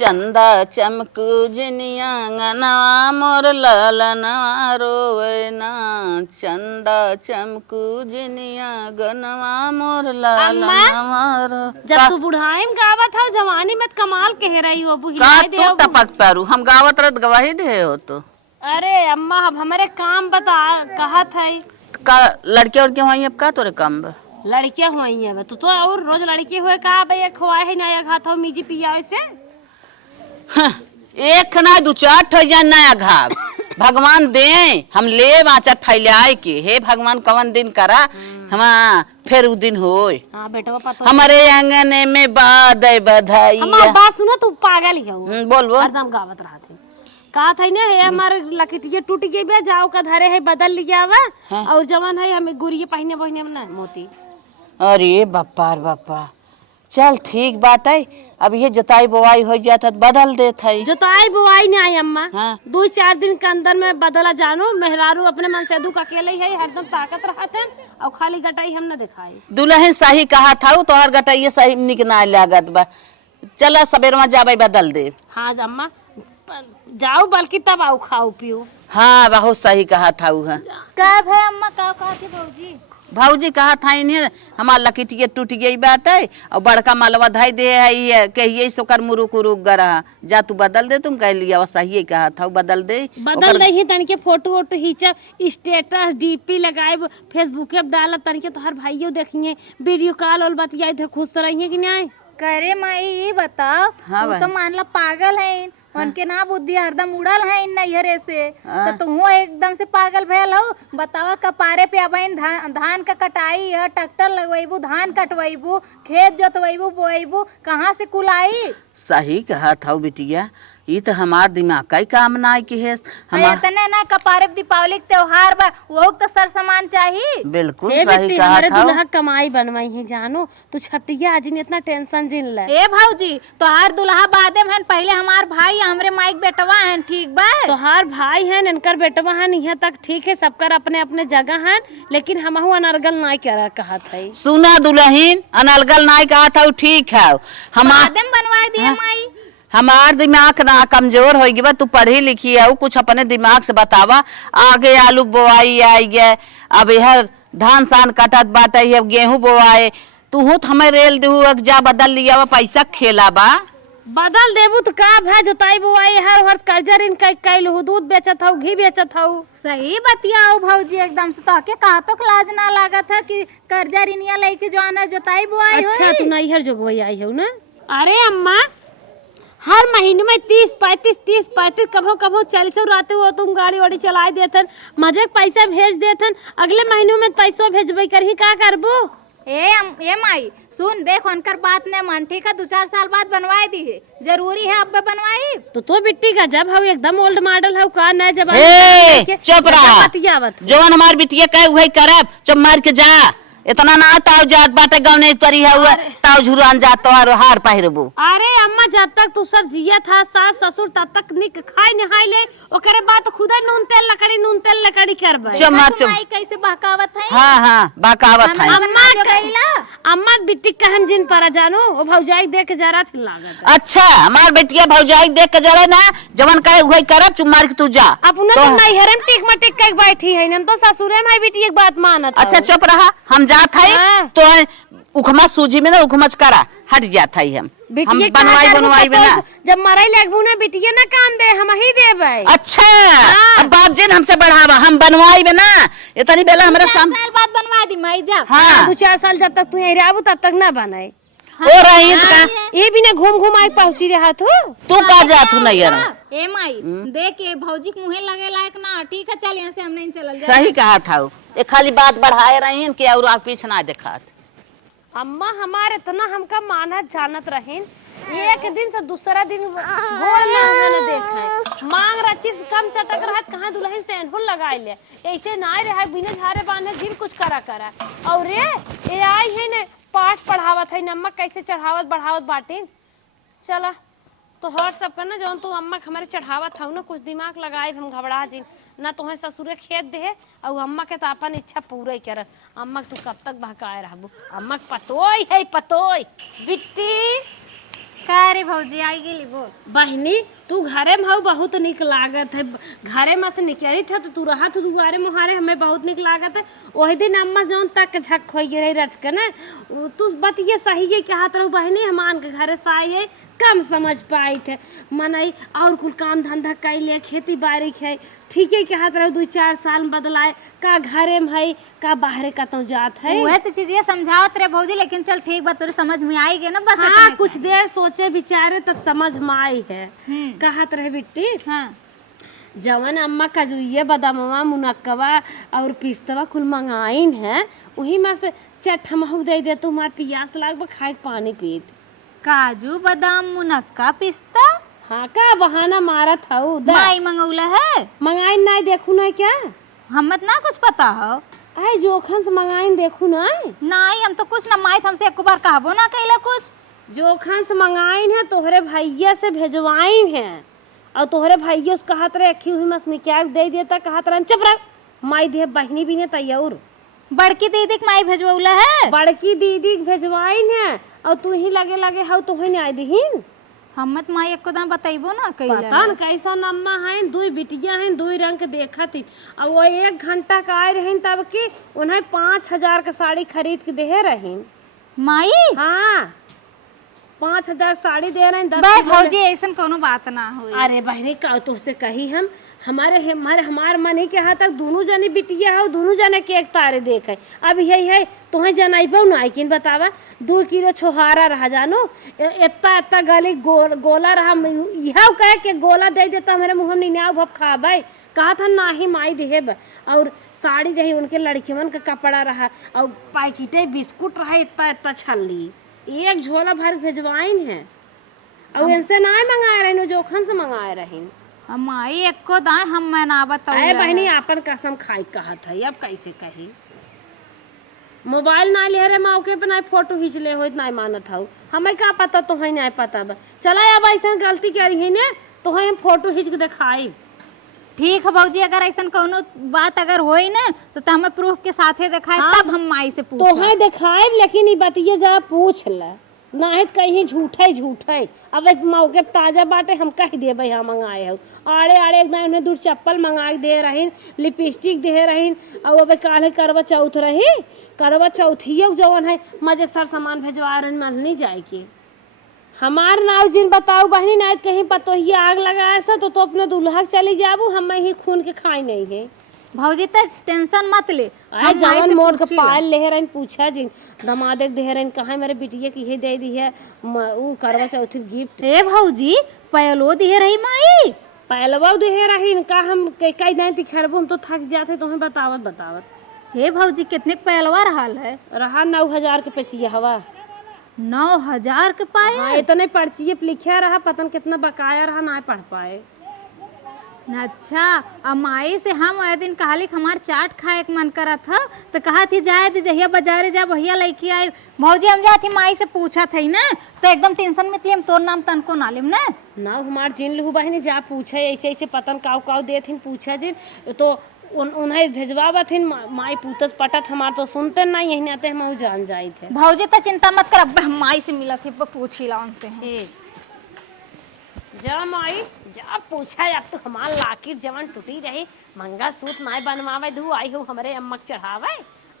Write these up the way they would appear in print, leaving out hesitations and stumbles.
चंदा चमकू जिनिया गनवा मोर ललनवा रोवे ना। चंदा चमकू जिनिया गनवा मोर ललनवा रो। जब तू बुढ़ाई में गावत हो जवानी में कमाल कह रही हो का तू टपक पारू हम गावत रहत गवाही दे हो तो। अरे अम्मा अब हमारे काम बता कहा था का लड़के उड़के हुई अब का तोरे काम बा लड़कियां हुई है तो और रोज लड़की हुए का भैया खुआए है नया घात हो मीजी पिया से एक ना दू चार ठो जान नया घाव भगवान दे हम ले आचर फैलाए के हे भगवान कवन दिन करा हम फिर उ दिन होए। हां बेटा पता हमारे आंगन में बादे बधाई हमार बात सुनो तू पागल ही हो बोल बोल हरदम गावत रहा थे कहा था ना हे हमारे लकटिया टूट गई बे जाओ का धरे है बदल लिया वा और जवान है हमें गुरिये पहने बहने में ना मोती। अरे बापा रे बापा चल ठीक बात है अब ये जोताई बोवाई हो जाता तो बदल देत है। जोताई बोवाई नहीं आई अम्मा हाँ। 2-4 दिन के अंदर में बदला जानो मेहरारू अपने मन से दुख अकेले ही हरदम ताकत रहते और खाली गटाई हम न दिखाई। दुल्हन सही कहा था तो हर गटाई सही निक ना लागत बा चला सबेरवा जाबे बदल दे। हाँ अम्मा जाओ बल्कि तब आओ खाओ पियो। हाँ बहुत सही कहा था उ कब है अम्मा कब कहा थी भौजी भाऊजी कहा था इन्हें हमार लकीटिया टूट गई बात है और बड़का मालवा धाई दे है कहिए सोकर मुरुक उरुक गरा जा तू बदल दे तुम कह लिया सही कहा था बदल दे बदल दे ही तनिके फोटो वोटो खींचब स्टेटस डीपी लगाए फेसबुक पे डालब तनिके तो हर भाइयों देखेंगे वीडियो कॉल और बतियाई थे खुश तो रहिए कि नहीं। करे माई ये बताओ हाँ तू तो मान ला पागल है उनके ना बुद्धि हरदम उड़ल है इन नैहरे से तो तू एकदम से पागल भयल हो बतावा कपारे पे अब धान का कटाई है ट्रैक्टर लगवाइबू धान कटवाइबू खेत जोतवाइबू बोइबू कहाँ से कुलाई। सही कहा था बिटिया ये तो हमार दिमाग का ही काम ना है कि है इतने ना कपारे दीपावली के त्योहार बा वो तो सर सामान चाहिए। बिल्कुल ए सही कहा हमारे था दुल्हा कमाई बनवाई है जानो तू छटिया आज ने इतना टेंशन जिन ले। ए भौजी तो हर दुल्हा बादे में पहले हमार भाई हमरे माइक बेटवा हैं ठीक बा तो हर भाई हैं इनकर बेटवा हैं यहाँ तक ठीक है सबकर अपने अपने जगह हैं लेकिन हमहू अनर्गल नाई करा कहा था सुना दुल्हन अनर्गल नाई कहा था ठीक है बादे बनवा दिए माई हमार दिमाग ना कमजोर हो गई तू पढ़ी लिखी है कुछ अपने दिमाग से बतावा आगे आलू बोआई आई है अब यह धान सान कटत बात है गेहूं बोआए तू हमें रेल देहू जा बदल लिया पैसा खेला बा बदल देबू तो का भा जोताई बुआई हर हर कर्जा ऋण कैलू दूध बेचत हूँ घी बेचत हूँ। सही बतियाओ भौजी एकदम से तो के कहा तो लाज ना लागत है कि कर्जा ऋणिया लेके जो आना जोताई बुआई अच्छा तू नैहर जोगवई आई हो ना। अरे अम्मा हर महीने में 30-35 कभो कभो 40 राते हो तुम गाड़ी वाड़ी चला देथन मजे पैसा भेज देथन अगले महीने में पैसों भेजबे करही का करबू। ए माई सुन देख उनकर बात ने मन ठीक है 2-4 साल बाद बनवाए दी है जरूरी है अब बनवाई तो बिट्टी का जब हो एकदम ओल्ड मॉडल हो का नया जमाने चुप रहा जवान हमार बिटिया कहे वही करब चुप मार के जा इतना ना ताव जात बाटे गाँव नहीं तरी है हुआ ताव झुरान जात और हार पहिरबू। अरे अम्मा जब तक तू सब जिया था सास ससुर तब तक निक खाए नहाए ले ओकरे बाद खुदा नून तेल लकड़ी करबे। माई कैसे बहकावत है। हां बहकावत है अम्मा बिट्टी का हम जिन पर जानो ओ भौजाई देख के जरा थी लागत। अच्छा हमार बेटिया भौजाई देख के जरा ना जवन कहे वही करब चुप मार के तू जा अपना तो नैहर में टिक मटिक के बैठी है न तो ससुरे में बेटी एक बात मानत। अच्छा चुप रहा हम जात है तो उखमा सूजी में ना उखमच करा हट जात है हम बनवाई बना जब मराई लगबू ना बिटिया ना काम दे हम ही देबे। अच्छा अब बाप जिन हमसे बढ़ावा हम बनवाई बना इतनी बेला हमारे सामने बात बनवा दी माई जा। हां 2-4 साल जब तक तू यहीं रहबू तब तक ना बनाए हो रही का ये भी ना घूम आई पहुंची रहा तू का जात नहीं यार ए माई देख के भौजी के मुहे लगे लायक ना ठीक है चल यहां से हम नहीं चल जाए। सही कहा था ये खाली बात बढ़ाए रही हैं कि और आग पीछे ना दिखात। अम्मा हमारे इतना हमका मानत जानत रहीन एक दिन से दूसरा दिन घोर में हमने देखा मांग रची कम चटक रहत कहां दुल्हन से एनहुल लगाए ले ऐसे ना रहे बिना झारे बांधे दिन कुछ करा और रे ए आई है ने पाठ पढ़ावत है नमक कैसे चढ़ावत बढ़ावत बाटे चला तो हर सब करना जौन तू अम्मा हमारे चढ़ावत हूं ना कुछ दिमाग लगाए हम घबरा जी ना तुम्हें ससुरे खेत दे और अम्मा के तो अपन इच्छा पूरा ही कर अम्मा तू कब तक बहकाए रहबू अम्मा पतोय है पतोय बिट्टी का रे भौजी आई गेली बोल। बहनी तू घरे में हो बहुत निक लागत है। घरे में से निकली था तो तू रहा तो दुआरे मुहारे हमें बहुत निक लागत है। वही दिन अम्मा जौन तक झक हो रही रच के ना तू बतिये सही है क्या तरह बहनी हमान के घरे से आई है कम समझ पाई थे मनई और कुल काम धंधा कैले खेती बाड़ी है ठीक है क्या तरह 2-4 साल में बदलाए का घरे में है का बाहरे का तो जात है। वह तो चीजें समझावत रे भौजी लेकिन चल ठीक बा तोरे समझ में आई गए ना बस हाँ इतने। कुछ देर सोचे विचारे तब समझ में आई है। कहत रहे बिट्टी हाँ जवन अम्मा कजुए बदामवा मुनक्कवा और पिस्तवा कुल मंगाइन है वही में से चट हमहू दे तुम्हार पियास लागब खाए पानी पीत। काजू बादाम मुनक्का पिस्ता हाँ का बहाना मारत हूँ माई मंगौला है। मंगाइन नहीं देखू ना क्या हमत ना कुछ पता हो आए जोखन से मंगाइन देखू ना नहीं हम तो कुछ ना माई हमसे एक बार कहबो ना कैला कुछ। जोखन से मंगाइन है तोहरे भैया से भेजवाइन है और तोहरे भैया उस कहत रहे रखी हुई मस क्या दे देता कहत रहे चुप रह माई दे बहनी भी ने तैयार बड़की दीदी के माई भेजवौला है। बड़की दीदी भेजवाइन है और तू ही लगे लगे हाउ तू ही नहीं दहीन हमत माई एको दाम बताइबो ना कैला पता न कैसा अम्मा है दुई बिटिया हैं दुई रंग के देखा थी और वो 1 घंटा का आए रहीन तब की उन्हें 5,000 का साड़ी खरीद के दे रहीन माई। हाँ 5,000 साड़ी दे रहे हैं भाई भौजी ऐसन कोनो बात ना हुई। अरे बहनी का तो से कही हम हमार मन ही के यहाँ तक दोनों जने बिटिया है दोनों जने के एक तारे देखे अब यही है तुम्हें जनाइबो ना किन बतावा 2 किलो छोहारा रहा जानो इतना इतना गली गोला रहा यह कहे के गोला दे देता मेरे मुँह में निन्याव भप खा भाई कहा था ना ही माई देब और साड़ी रही उनके लड़कियों का कपड़ा रहा और पैकेटे बिस्कुट रहा इतना इतना छल्ली एक झोला भर भेजवाइन है और इनसे ना मंगाए रही जोखन से मंगाए रही माई एको दाए हम मैं ना बताऊं। बहनी आपन कसम खाई कहा था अब कैसे कही मोबाइल ना ले रे मौके पे ना फोटो खींच ले हो ना मानत हूँ हमें क्या पता तो है नहीं पता बा चला अब ऐसा गलती करी है ने तो हम फोटो खींच के दिखाई। ठीक है भौजी अगर ऐसा कोनो बात अगर होई ना तो हमें प्रूफ के साथे दिखाए हाँ, तब हम माई से पूछ तो है दिखाए लेकिन ये बतिये जा पूछ ले ना है कहीं झूठा है अब एक मौके ताजा बाटे हम कह दे भाई हम मंगाए हो आड़े आड़े एकदम उन्हें दूर चप्पल मंगा दे रही लिपस्टिक दे रही और अब काले करवा चौथ रही करवा चौथिया जवन है मजे सर सामान भेजवा रही नहीं जाए की हमार नाव जिन बताओ बहनी ना कहीं पतो ही आग लगाए सा तो अपने दूल्हा चली जाबू हम ही खून के खाई नहीं है भौजी तक टेंशन मत ले आज जवन मोर के पाल ले रहन पूछा जिन दमादे दे रहन कहा मेरे बिटिया की हे दे दी है ऊ करवा चौथी गिफ्ट ए भौजी पहलो दिए रही माई पहलवा दे रही का हम कई दिन तिखरबो हम तो थक जाते तुम्हें बतावत हे भौजी कितने पहलवा रहल है रहा 9,000 के पेचिया हवा 9,000 के पाए। हाँ इतने पर्चिए लिखा रहा पता कितना बकाया रहा ना पढ़ पाए। अच्छा अमाई से हम आए दिन कहली हमार चाट खाए के मन करा था तो कहा थी जाए दी जहिया बाजारे जा भैया लड़की आए भौजी हम जाती माई से पूछा थी ना तो एकदम टेंशन में थी हम तोर नाम तनको ना लेम ना हमार जिन लहू बहनी जा पूछे ऐसे ऐसे पतन काव देथिन पूछा जिन तो उन्हें भेजवा थिन माई पूतस पटत हमार तो सुनते नहीं यही आते हम जान जाए थे। भौजी तो चिंता मत कर अब हम माई से मिला थी पूछ ला उनसे जा माई जा पूछा अब तो हमार लाकिर जवन टूटी रही मंगा सूत नाय बनवावे धू आई हो हमरे अम्मा चढ़ावे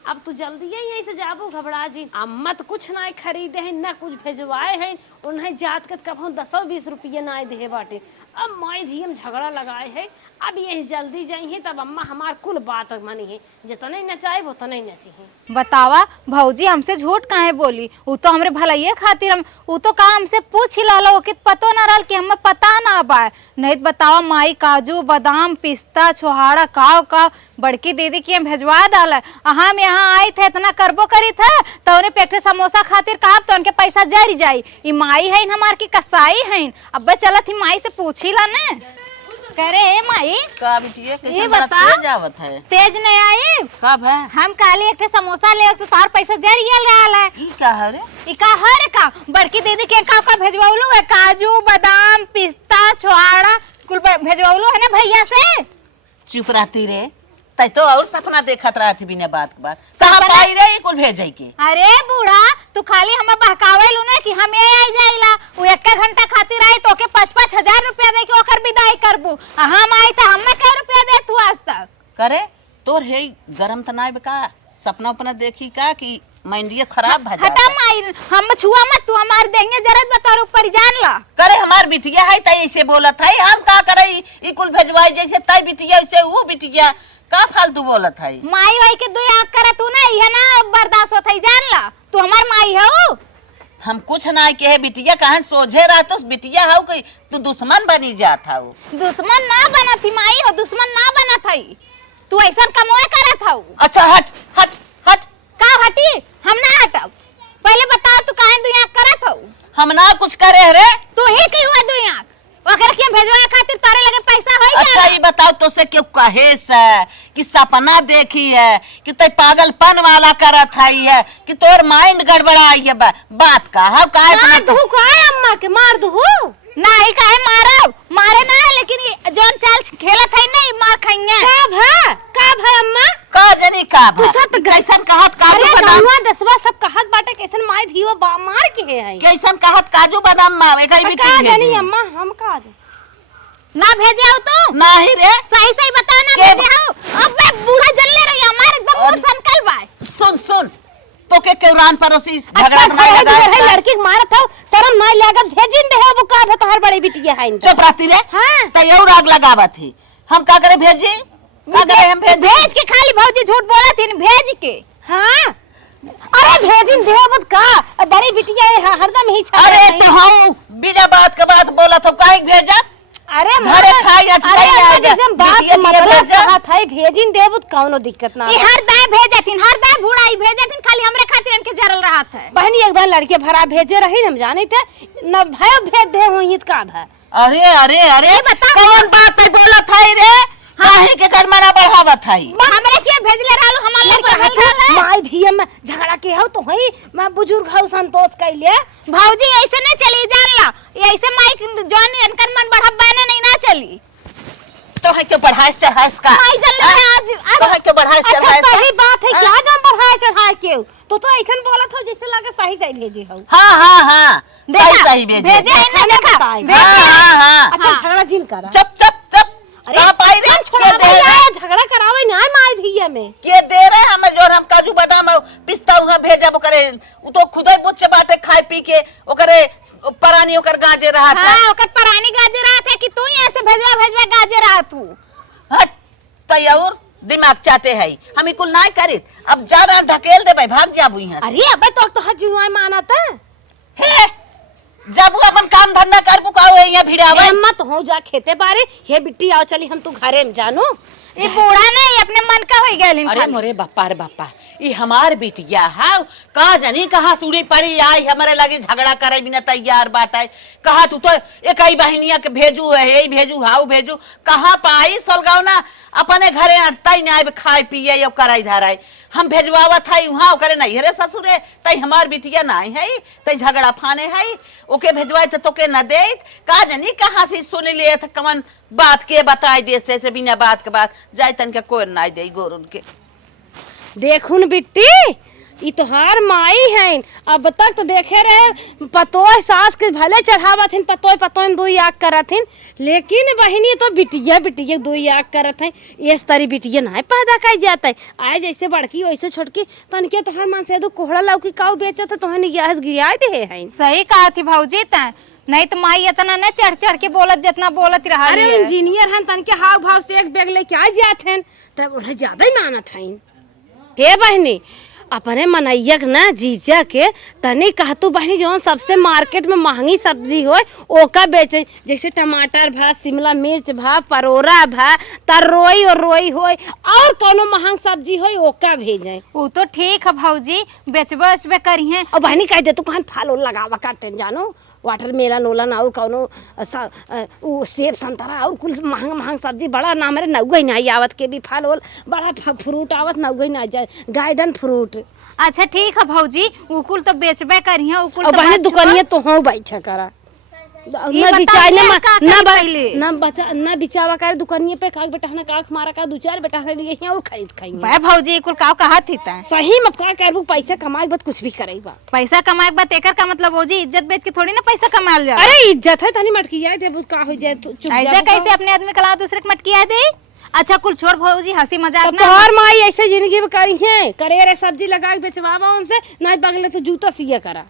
अब तू जल्दी यहीं से जाबू घबरा जी अम्मा तो कुछ ना खरीदे है ना कुछ भेजवाए है उन्हें जात के कभों 10-20 रुपये ना दे बाटे अब माई धीम झगड़ा लगाए है अब यही जल्दी जाइए तब अम्मा हमार कुल बात मानी है जितना ही नचाए वो नहीं नची है। बतावा भौजी हमसे झूठ काहे बोली वो तो हमरे भलाइये खातिर हम वो तो का हमसे पूछ ही लालो कि पतो ना रहल कि हमें पता ना बा नहीं बतावा माई काजू बादाम पिस्ता छोहाड़ा काव बड़की दीदी की हम भेजवा डाला हम यहाँ आए थे इतना करबो करी था तो उन्हें पेटे समोसा खातिर कहा तो उनके पैसा जरी जाई ई माई है हमार की कसाई है अब चलत ही माई से पूछ ही ला ने करे माई का बिटिया कैसे बता तेज आवत है तेज नहीं आई कब है हम काली एक समोसा ले तो तार पैसा जर गेल रहल है ई का है रे ई का हरे का बड़की दीदी के का भेजवाउलो है काजू बादाम पिस्ता छोहाड़ा कुल भेजवाउलो है ना भैया से चुप रहती रे तै तो और सपना देखत रहा थी बिना बात के बात कहां पाई रे कुल भेजै के। अरे बूढ़ा तू खाली हम बहकावेलू ना कि हम आई जाइला वो 1 घंटा खातिर आई तो के 5-5 हजार रुपया दे के ओकर विदाई करबू हम आई त हमें कै रुपया दे तू आज तक करे तोर हे गरम त नाय का सपना अपना देखी का कि माइंडिया खराब भ हटा माई हम छुआ मत तू हमार देंगे जरूरत बता ऊपर जान ला करे हमार बिटिया है तै ऐसे बोलत है हम का करई ई कुल भेजवाई जैसे तै बिटिया ऐसे वो बिटिया का फालतू बोलत है। माई वाई के दुई आंख करे तू ना ये ना बर्दाश्त होत है जान ला तू हमार माई हो। हम कुछ ना के है बिटिया कहां सोझे रहा तो बिटिया हो कि तू दुश्मन बनी जात हो। दुश्मन ना बनत ही माई हो दुश्मन ना बनत है तू ऐसा कमोए करत हो। अच्छा हट हट हट का हटी हम ना हटब पहले बता तू काहे दुई आंख करत हो। हम ना कुछ करे रे तू ही की हुआ दुई आंख ओकर के भेजवा खातिर तारे लगे पैसा होई जा। अच्छा ये बताओ तो से क्यों कहे से कि सपना देखी है कि तै पागलपन वाला करत है कि तोर माइंड गड़बड़ाई है बात का है काहे मार दू काहे अम्मा के मार दू नहीं काहे मारब मारे ना है लेकिन ये जोन चाल खेलत है नहीं मार खाएंगे का भाई अम्मा का जनी का पूछा तो कैसन कहत काजू अरे बादाम गौवा दसवा सब कहत बाटे कैसन माई धीवा मार के है कैसन कहत काजू बादाम मावे कहीं भी का जानी अम्मा हम का ना भेजे हो तो नहीं रे सही सही बता ना भेजे हो। अब मैं बूढ़ा जल्ले रही हमारे एकदम मूड संकल बा सुन सुन तो के केवरान पड़ोसी अच्छा झगड़ा बनाए लगा है लड़की के मारत हो शर्म नहीं लागत भेजिन दे वो का तोहर बड़ी बिटिया है चुप रहती रे हां तो ये राग लगावत थी हम का करे भेजी का करे हम भेजी भेज के खाली भौजी झूठ बोलत है भेज के हां अरे भेजिन दे वो का बड़ी बिटिया है हरदम ही छा अरे तो हम बिना बात के बात बोलत हो काहे भेजा अरे घरे खाई अरे जैसे बात मतलब कहा था भेजिन देव कौनो दिक्कत ना ये हर दाए भेजतिन हर दाए भुड़ाई भेजतिन खाली हमरे खातिर इनके जरल रहा था। बहनी एकदम लड़के भरा भेजे रही हम जाने थे न भयो भेज दे होई का भा। अरे अरे अरे कौन बात है बोलत है रे काहे के घर मना बढ़ावत है हमरे के भेजले रहलो हमार लड़का हल माई धिया में झगड़ा के हो तो होई मैं बुजुर्ग हूं संतोष कैले भौजी ऐसे नहीं चली जान ला ऐसे माई जॉन इनकर मन बढ़ाबा नहीं ना चली तो है क्यों बढ़ाइस चढ़ाइस का माई जल आज तो है क्यों बढ़ाइस अच्छा चढ़ाइस सही बात है क्या नाम बढ़ाए चढ़ाए के तो ऐसन बोलत हो जैसे लगे सही सही भेजे हो। हां हां हां सही सही भेजे भेजे है ना देखा हां हां अच्छा झगड़ा जिन करा चुप चुप चुप का पाई रे छोड़ा भैया झगड़ा करावे ना माई धिया में के दे रे हमें जोर हम काजू बादाम पिस्ता हुआ भेजब करे उ तो खुदे बुच्चे बाटे खाए पी के ओकरे परानी ओकर गाजे रहा था। हां ओकर परानी गाजे रहा था कि तू ही ऐसे भेजवा गाजे रहा तू हट तैयार दिमाग चाटे है हम कुल ना करित अब जा रहा ढकेल दे भाई भाग जाबू यहां। अरे अबे तो हजुआ मानत है जब वो अपन काम धंधा कर बुकाओ यहां भिड़ावे मत हो जा खेते बारे हे बिट्टी आओ चली हम तू घरे में जानो ये बूढ़ा नहीं अपने मन का हो गया अरे मोरे बापा रे बापा ये हमार बिटिया है का जानी कहां सूरी पड़ी आई हमारे लगे झगड़ा करे बिना तैयार बाटा कहा तू तो एक ही बहनिया के भेजू है यही भेजू हाउ भेजू कहां पाई सोलगांव ना अपने घरे अटता ही ना खाए पिए यो कराई धराई हम भेजवावत है वहां करे नहीं रे ससुरे तई हमार बिटिया नहीं है तई झगड़ा फाने है ओके भेजवाई तो के न दे का जानी कहां से सुन लिए थ कमन बात के बताई दे से बिना बात के बात जाय तन के कोई नहीं दे गोरुन के देखुन बिट्टी ई तोहार माई है अब तक तो देखे रहे पतोय सास के भले चढ़ावत पतोय पतोय दो याग करथिन लेकिन बहनी तो बिटिया बिटिया दो याग करत है इस तरी बिटिया नहीं पैदा कर जाता है आए जैसे बड़की वैसे छोटकी तनके तोहार मन से दो कोहड़ा लौकी काऊ बेचत तोहर निगाह गिराए दे है। सही कहा थी भौजी त नहीं तो माई इतना न चढ़ चढ़ के बोलत जितना बोलत रहा। अरे इंजीनियर हन तनके हाव भाव से एक बैग लेके आ जात हन तब उन्हें ज्यादा ही मानत है। हे बहनी अपने मनैयक ना जीजा के तनी कहतू बहनी जो सबसे मार्केट में महंगी सब्जी हो ओका बेचे जैसे टमाटर भा शिमला मिर्च भा परोरा भा तरोई और रोई हो और कोनो महंग सब्जी हो ओका भेजे वो तो ठीक है भौजी बेचबे करी है और बहनी कह दे तू कहां फल लगावा काटे जानो वाटर मेलन ओलन और कौनो उ सेब संतरा और कुल महंग महंग सब्जी बड़ा नाम रे नउगई नहीं आवत के भी फल ओल बड़ा फ्रूट आवत नउगई ना जाए गार्डन फ्रूट। अच्छा ठीक है भौजी उकुल तो बेचबे करी है उकुल तो बहनी दुकानिया तो हो बैठा करा ना बिचाई ना ना पहले ना बचा ना बिचावा कर दुकानिए पे काक बेटा ना काक मारा का 2-4 बेटा के लिए और खरीद खाएंगे भाई भौजी कुल काव कहा थी ता सही में का करबू पैसा कमाए बत कुछ भी करई बा पैसा कमाए के बाद एकर का मतलब भौजी इज्जत बेच के थोड़ी ना पैसा कमाल जा अरे इज्जत है तनी मटकी जाए थे का हो जाए चुप ऐसे कैसे अपने आदमी कला दूसरे के मटकिया दे। अच्छा कुल छोड़ भौजी हंसी मजाक ना तोहर माई ऐसे जिंदगी में करी है करे रे सब्जी लगा के बेचवावा उनसे ना बगले तो जूता सिया करा।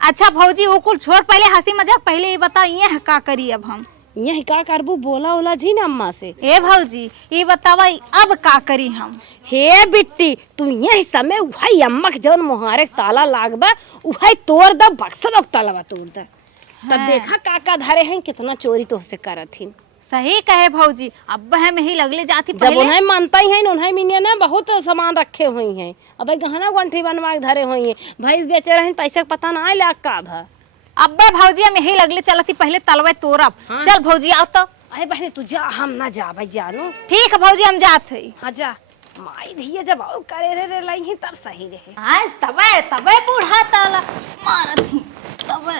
अच्छा भौजी वो कुल छोड़ पहले हंसी मजाक पहले ये बताओ ये का करी अब हम यही का करबू बोला ओला जी ना अम्मा से ए भौजी ये बतावा अब का करी हम। हे बिट्टी तू यही समय वही अम्मा के जौन मुहारे ताला लागबा वही तोड़ द बक्सा लोग ताला तोड़ द तब देखा काका धरे हैं कितना चोरी तो से करथिन। सही कहे भौजी अब हम ही लगले जाती जब पहले उन्हें मानता ही है उन्हें मिनिया ना बहुत सामान रखे हुई हैं अब गहना गंठी बनवा के धरे हुई हैं भैंस बेचे रहे पैसे पता ना आए लाग का भा अब्बे भौजी हम यही लगले चलती पहले तलवे तोरब। हाँ। चल भौजी आओ तो। अरे बहने तू जा हम ना जा भाई जानू ठीक है भौजी हम जात हई। हाँ जा माई धिया जब आओ करे रे लाई ही तब सही रहे आज तबे तबे बूढ़ा ताला मारत ही तबे।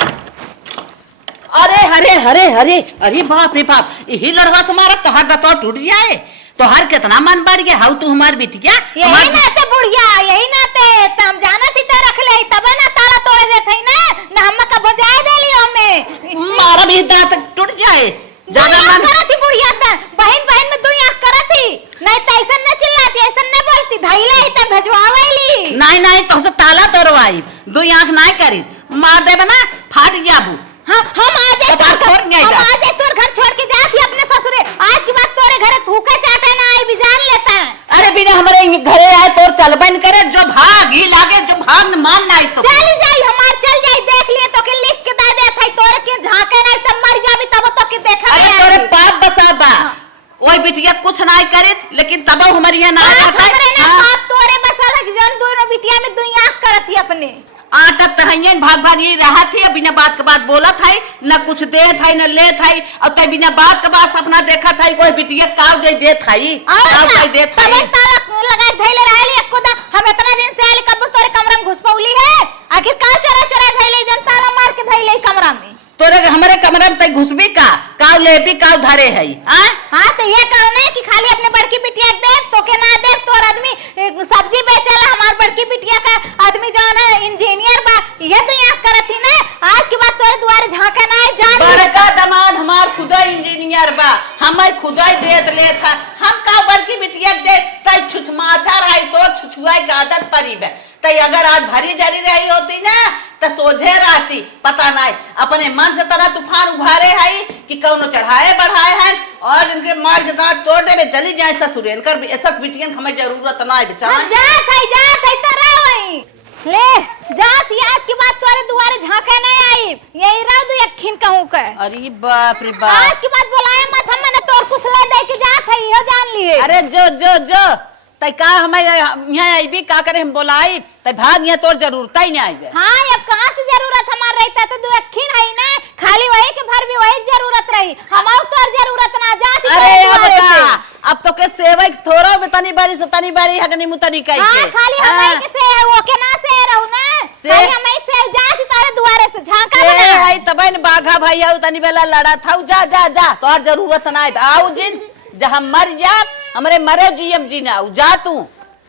अरे हरे हरे हरे अरे बाप रे बाप यही लड़वा से मारा तोहर दतवा टूट जाए तोहर कितना मन बढ़ गया हाउ तू हमार बिटिया यही नाते बुढ़िया यही नाते हम जाना थी त रख ले तबे ना ताला तोड़ देत हई ना हम का बजाए देली हमें मारा भी दांत टूट जाए ज्यादा मन करती बुढ़िया त बहन बहन में दुई आंख करती नहीं त ऐसन न चिल्लाती ऐसन न बोलती धइले ही त भेजवावेली नहीं नहीं तो से ताला तोड़वाई दो आंख नहीं करी मार देबे ना फाट जाबू हम आज तोर घर छोड़ के जाती अपने ससुरे आज की बात तोरे घरे थूके चाटे ना आई भी जान लेता है। अरे बिना हमारे घरे आए तो चलबन करे जो भाग ही लागे जो भाग मान नहीं तो चल जाई हमार चल जाई देख लिए तो के लिख के दे दे थाई तोरे के झांके नहीं तब मर जाबी तब तो के देखा अरे तोरे पाप बसाबा ओए बिटिया कुछ नहीं करे लेकिन तब हमारी ना हमरे ना पाप तोरे बसाला कि जन दोनों बिटिया में दुई आंख करती अपने आटा तहयन भाग भाग ही रहा थी बिना बात के बात बोला था न कुछ दे था न ले था और तय बिना बात के बात सपना देखा था कोई बिटिया काव दे थाई काव दे थाई तब ताला लगा धइले रहली एको दा हम इतना दिन से आइल कब तोरे कमरा में घुस पौली है आखिर का चरा चरा धइले जन ताला मार के धइले कमरा में तोरे हमारे कमरा में तय घुसबी का काव लेबी काव धरे है हां तो ये कहना है कि खाली अपने बड़की बिटिया दे तो के ना दे तोर आदमी सब्जी बेचला हमार बड़की बिटिया का आदमी जान है इंजीनियर बा ये तो यहाँ करती ना आज के बाद तोरे द्वारे झांका ना जान बड़का दामाद हमार खुदा इंजीनियर बा हमें खुदा देत ले था हम का बड़की बिटिया दे तय छुछमाछा रही तो छुछुआई की आदत पड़ी बे तय अगर आज भरी जरी रही होती ना तो सोझे रहती पता नहीं अपने मन से तरह तूफान उभारे है कि कौनो चढ़ाए बढ़ाए हैं और इनके मार के दांत तोड़ देवे चली जाए ससुर इनकर ऐसा बिटियन हमें जरूरत ना है बेचारा जा तरह वही ले जात आज की बात तोरे दुआरे झांका नहीं आई यही रह दू यखिन कहूं के अरे बाप रे बाप आज की बात बोलाए मत हम ने तोर कुसला दे के जात है यो जान लिए अरे जो तय का हमें यहाँ आईबी का करे हम बोलाई तय भाग यहाँ तोर जरूरत ही नहीं आईबे हाँ अब कहाँ से जरूरत हमार रहता तो दो अखीन है ना खाली वही के भर भी वही जरूरत रही हमार तोर जरूरत ना जाती अरे अब तो के सेवा थोड़ा में तनी बारी हगनी मुतनी कई हां खाली हमाई के से है वो के ना से रहू ना खाली हमाई से जाती तारे दुआरे से झांका बना है तबे न बाघा भाई आउ तनी बेला लड़ा था जा तोर जरूरत ना है आउ जिन जहां मर जा हमरे मरे जीएम जी ना जा तू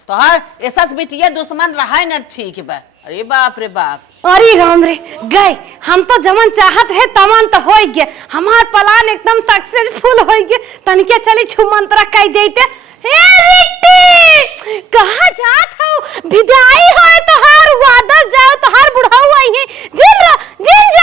तो हर ऐसा बिटिया दुश्मन रहा है ना ठीक बा अरे बाप रे बाप अरे राम रे गए हम तो जमन चाहत है तमन तो हो गया हमार प्लान एकदम सक्सेसफुल हो गया तनिके चली छुमंतरा कह देते हे बिट्टी कहां जात हो विदाई है तो हर वादा जाओ तो हर बुढ़ाऊ आई है जिन जा